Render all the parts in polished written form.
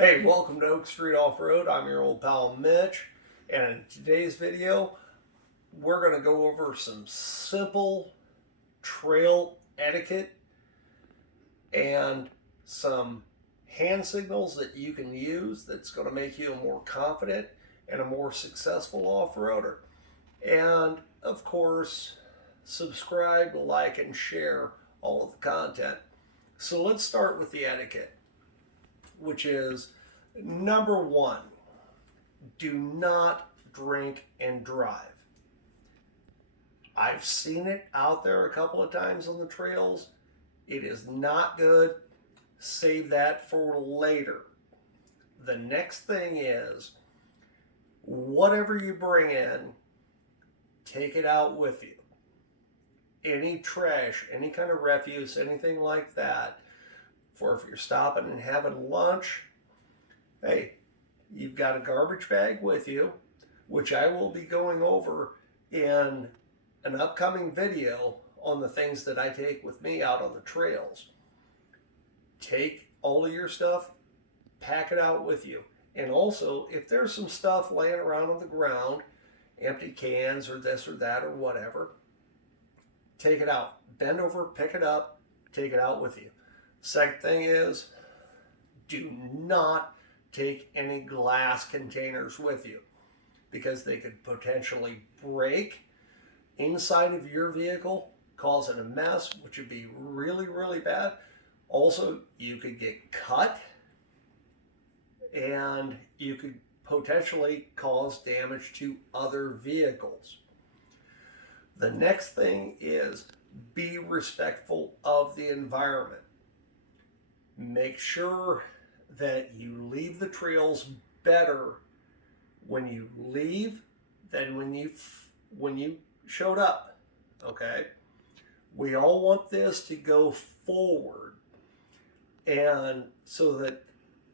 Hey, welcome to Street Offroad. I'm your old pal Mitch, and in today's video, we're going to go over some simple trail etiquette and some hand signals that you can use that's going to make you a more confident and a more successful off-roader. And of course, subscribe, like, and share all of the content. So let's start with the etiquette, which is number one, do not drink and drive. I've seen it out there a couple of times on the trails. It is not good. Save that for later. The next thing is, whatever you bring in, take it out with you. Any trash, any kind of refuse, anything like that, for if you're stopping and having lunch, hey, you've got a garbage bag with you, which I will be going over in an upcoming video on the things that I take with me out on the trails. Take all of your stuff, pack it out with you. And also, if there's some stuff laying around on the ground, empty cans or this or that or whatever, take it out. Bend over, pick it up, take it out with you. Second thing is, do not take any glass containers with you because they could potentially break inside of your vehicle, causing a mess, which would be really, really bad. Also, you could get cut and you could potentially cause damage to other vehicles. The next thing is be respectful of the environment. Make sure that you leave the trails better when you leave than when you showed up. Okay? We all want this to go forward, and so that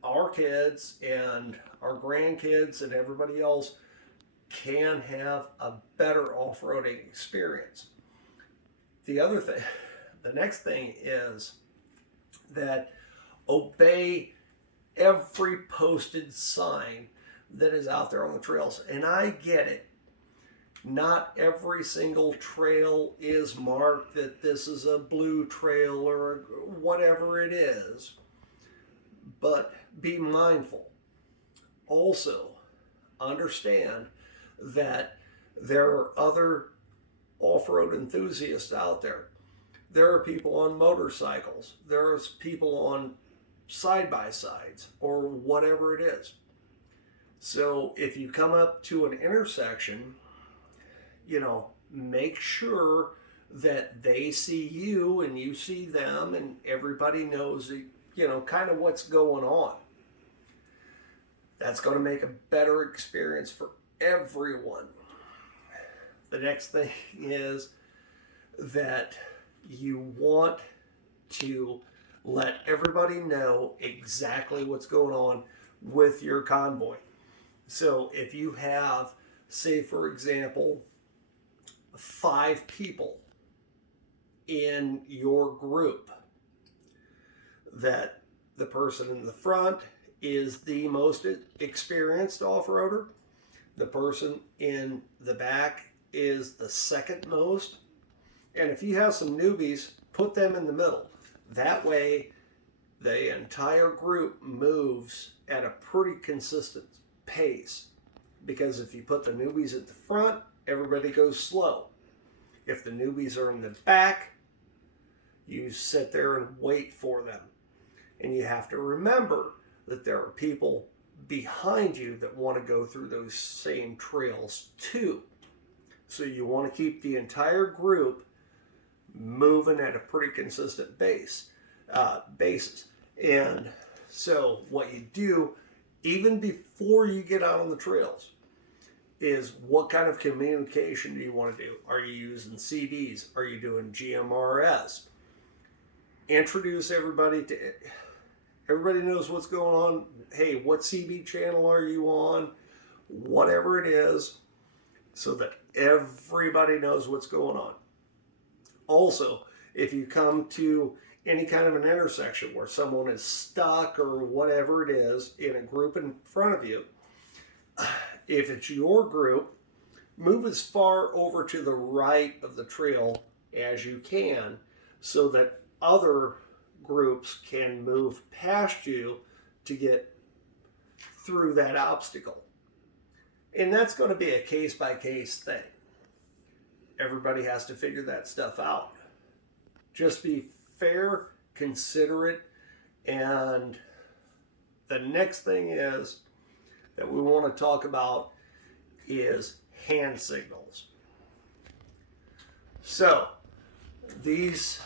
our kids and our grandkids and everybody else can have a better off-roading experience. The next thing is that obey every posted sign that is out there on the trails. And I get it. Not every single trail is marked that this is a blue trail or whatever it is. But be mindful. Also, understand that there are other off-road enthusiasts out there. There are people on motorcycles. There's people on side-by-sides or whatever it is. So if you come up to an intersection, make sure that they see you and you see them and everybody knows, kind of what's going on. That's going to make a better experience for everyone. The next thing is that you want to let everybody know exactly what's going on with your convoy. So if you have, say for example, 5 people in your group, that the person in the front is the most experienced off-roader, the person in the back is the second most, and if you have some newbies, put them in the middle. That way, the entire group moves at a pretty consistent pace. Because if you put the newbies at the front, everybody goes slow. If the newbies are in the back, you sit there and wait for them. And you have to remember that there are people behind you that want to go through those same trails too. So you want to keep the entire group moving at a pretty consistent basis. And so what you do, even before you get out on the trails, is what kind of communication do you want to do? Are you using CDs? Are you doing GMRS? Introduce everybody to it. Everybody knows what's going on. Hey, what CB channel are you on? Whatever it is, so that everybody knows what's going on. Also, if you come to any kind of an intersection where someone is stuck or whatever it is in a group in front of you, if it's your group, move as far over to the right of the trail as you can so that other groups can move past you to get through that obstacle. And that's going to be a case-by-case thing. Everybody has to figure that stuff out. Just be fair, considerate, and the next thing is that we want to talk about is hand signals. So, these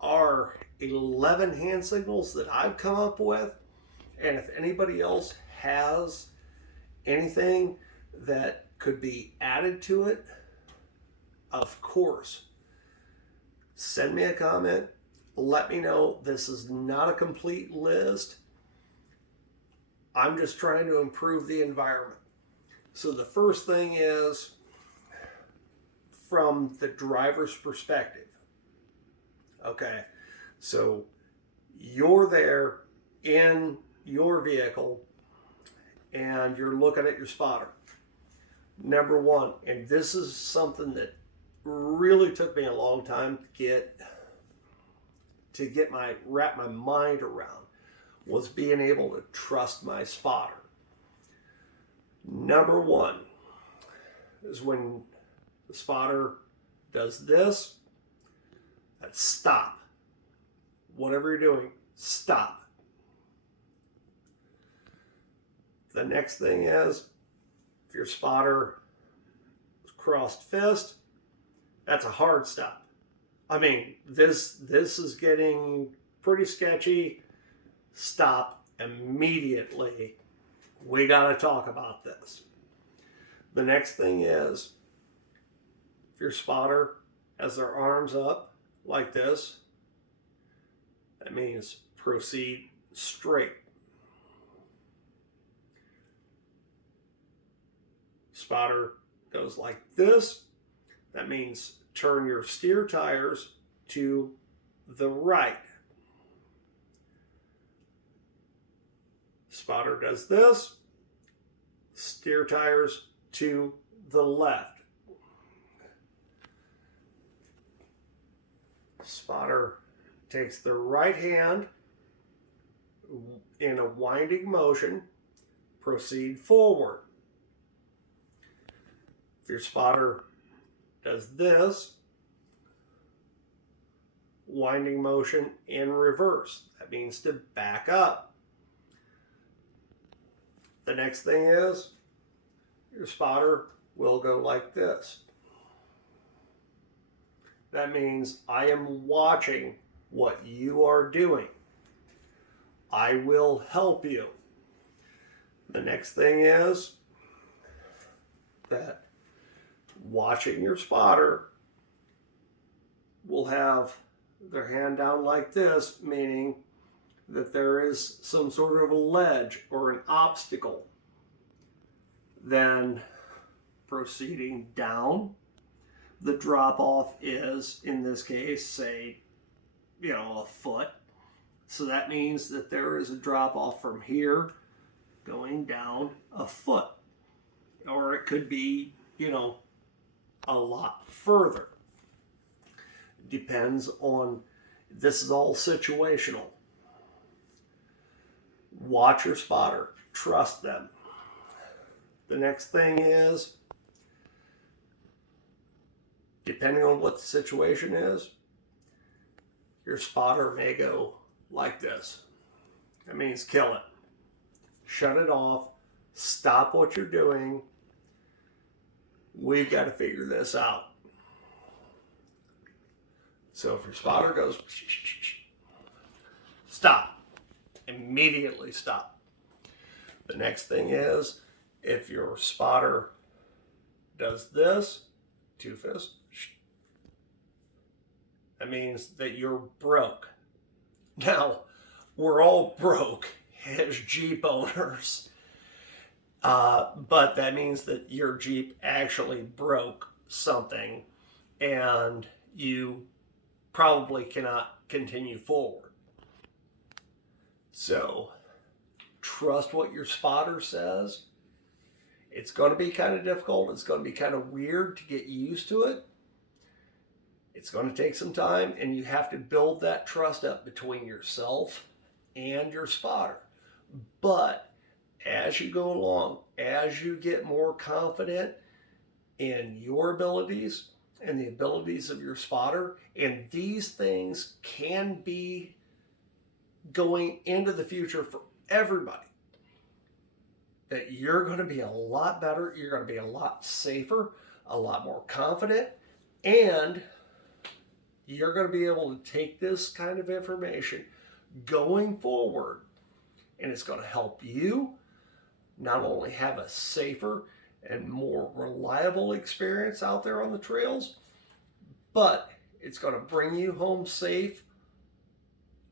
are 11 hand signals that I've come up with, and if anybody else has anything that could be added to it, of course, send me a comment. Let me know. This is not a complete list. I'm just trying to improve the environment. So the first thing is from the driver's perspective. Okay, so you're there in your vehicle and you're looking at your spotter. Number one, and this is something that really took me a long time to wrap my mind around, was being able to trust my spotter. Number one is when the spotter does this, that's stop. Whatever you're doing, stop. The next thing is, if your spotter is crossed fist, that's a hard stop. I mean, this is getting pretty sketchy. Stop immediately. We got to talk about this. The next thing is, if your spotter has their arms up like this, that means proceed straight. Spotter goes like this, that means turn your steer tires to the right. Spotter does this, steer tires to the left. Spotter takes the right hand in a winding motion, proceed forward. If your spotter does this, winding motion in reverse. That means to back up. The next thing is, your spotter will go like this. That means I am watching what you are doing. I will help you. The next thing is that watching your spotter will have their hand down like this, meaning that there is some sort of a ledge or an obstacle. Then proceeding down, the drop off is, in this case, say, a foot. So that means that there is a drop off from here going down a foot. Or it could be, a lot further. Depends on, this is all situational. Watch your spotter. Trust them. The next thing is, depending on what the situation is, your spotter may go like this. That means kill it. Shut it off. Stop what you're doing. We've got to figure this out. So if your spotter goes, stop. Immediately stop. The next thing is, if your spotter does this, two fists, that means that you're broke. Now, we're all broke as Jeep owners. But that means that your Jeep actually broke something and you probably cannot continue forward. So trust what your spotter says. It's going to be kind of difficult. It's going to be kind of weird to get used to it. It's going to take some time, and you have to build that trust up between yourself and your spotter. But as you go along, as you get more confident in your abilities and the abilities of your spotter, and these things can be going into the future for everybody, that you're going to be a lot better, you're going to be a lot safer, a lot more confident, and you're going to be able to take this kind of information going forward, and it's going to help you not only have a safer and more reliable experience out there on the trails, but it's going to bring you home safe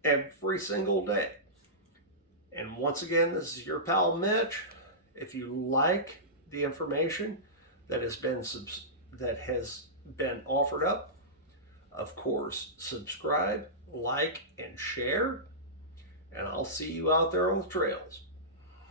every single day. And once again, this is your pal Mitch. If you like the information that has been offered up, of course, subscribe, like, and share, and I'll see you out there on the trails.